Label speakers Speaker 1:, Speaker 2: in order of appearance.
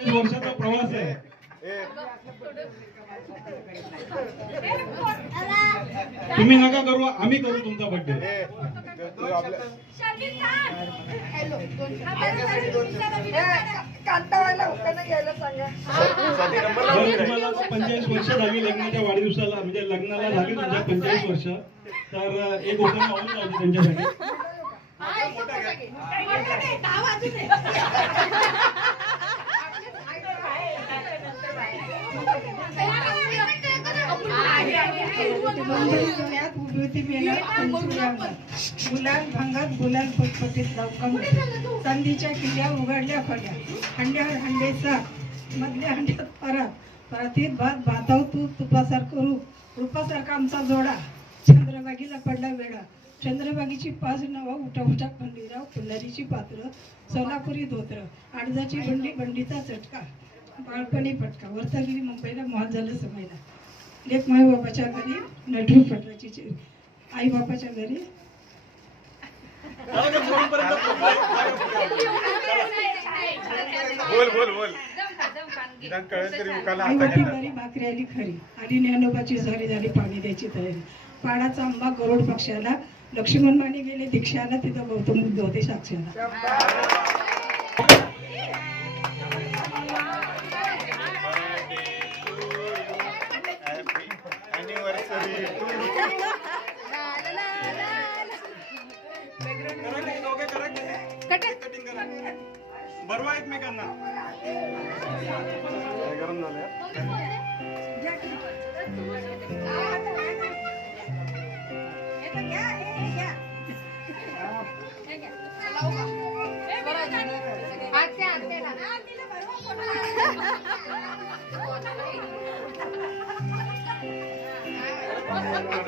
Speaker 1: वर्षाचा प्रवास आहे. तुम्ही नका करू आम्ही करू तुमचा बर्थडे तुम्हाला पंचेचाळीस वर्ष झाली लग्नाच्या वाढदिवसाला म्हणजे लग्नाला झाली तुमच्या पंचेचाळीस वर्ष. तर एक उखाणा होऊन जाऊ त्यांच्यासाठी.
Speaker 2: गुलाल भांगात गुलाल पटपटीत लवकर संधीच्या किल्ल्या उघडल्या खोल्या हंड्यावर हंडे सात मधल्या हंड्यात परत परतीत भात भाताव तू तुपासारखं रूप रूपासारखा आमचा जोडा चंद्रबागीला पडला वेळा चंद्रबागीची पाच नवा उठा उठा खंडीराव फुलरीची पात्र सोलापुरी धोत्र आडजाची बंडी बंडीचा चटका बाळपणी पटका वर्तगिरी मुंबईला मोहात झालं समयला लेख माई बाबाच्या घरी नटू पटराची चिर आई बापाच्या घरी. भाकरी आली खरी. आणि ज्ञानोबाची झाली झाली पाणी द्यायची तयारी. पाडाचा आंबा गरुड पक्षाला लक्ष्मण माने गेले दीक्षाला तिथं गौतम बुद्ध होते साक्षाला.
Speaker 1: बरवा एकमेकांना
Speaker 3: गरम झालं Thank you.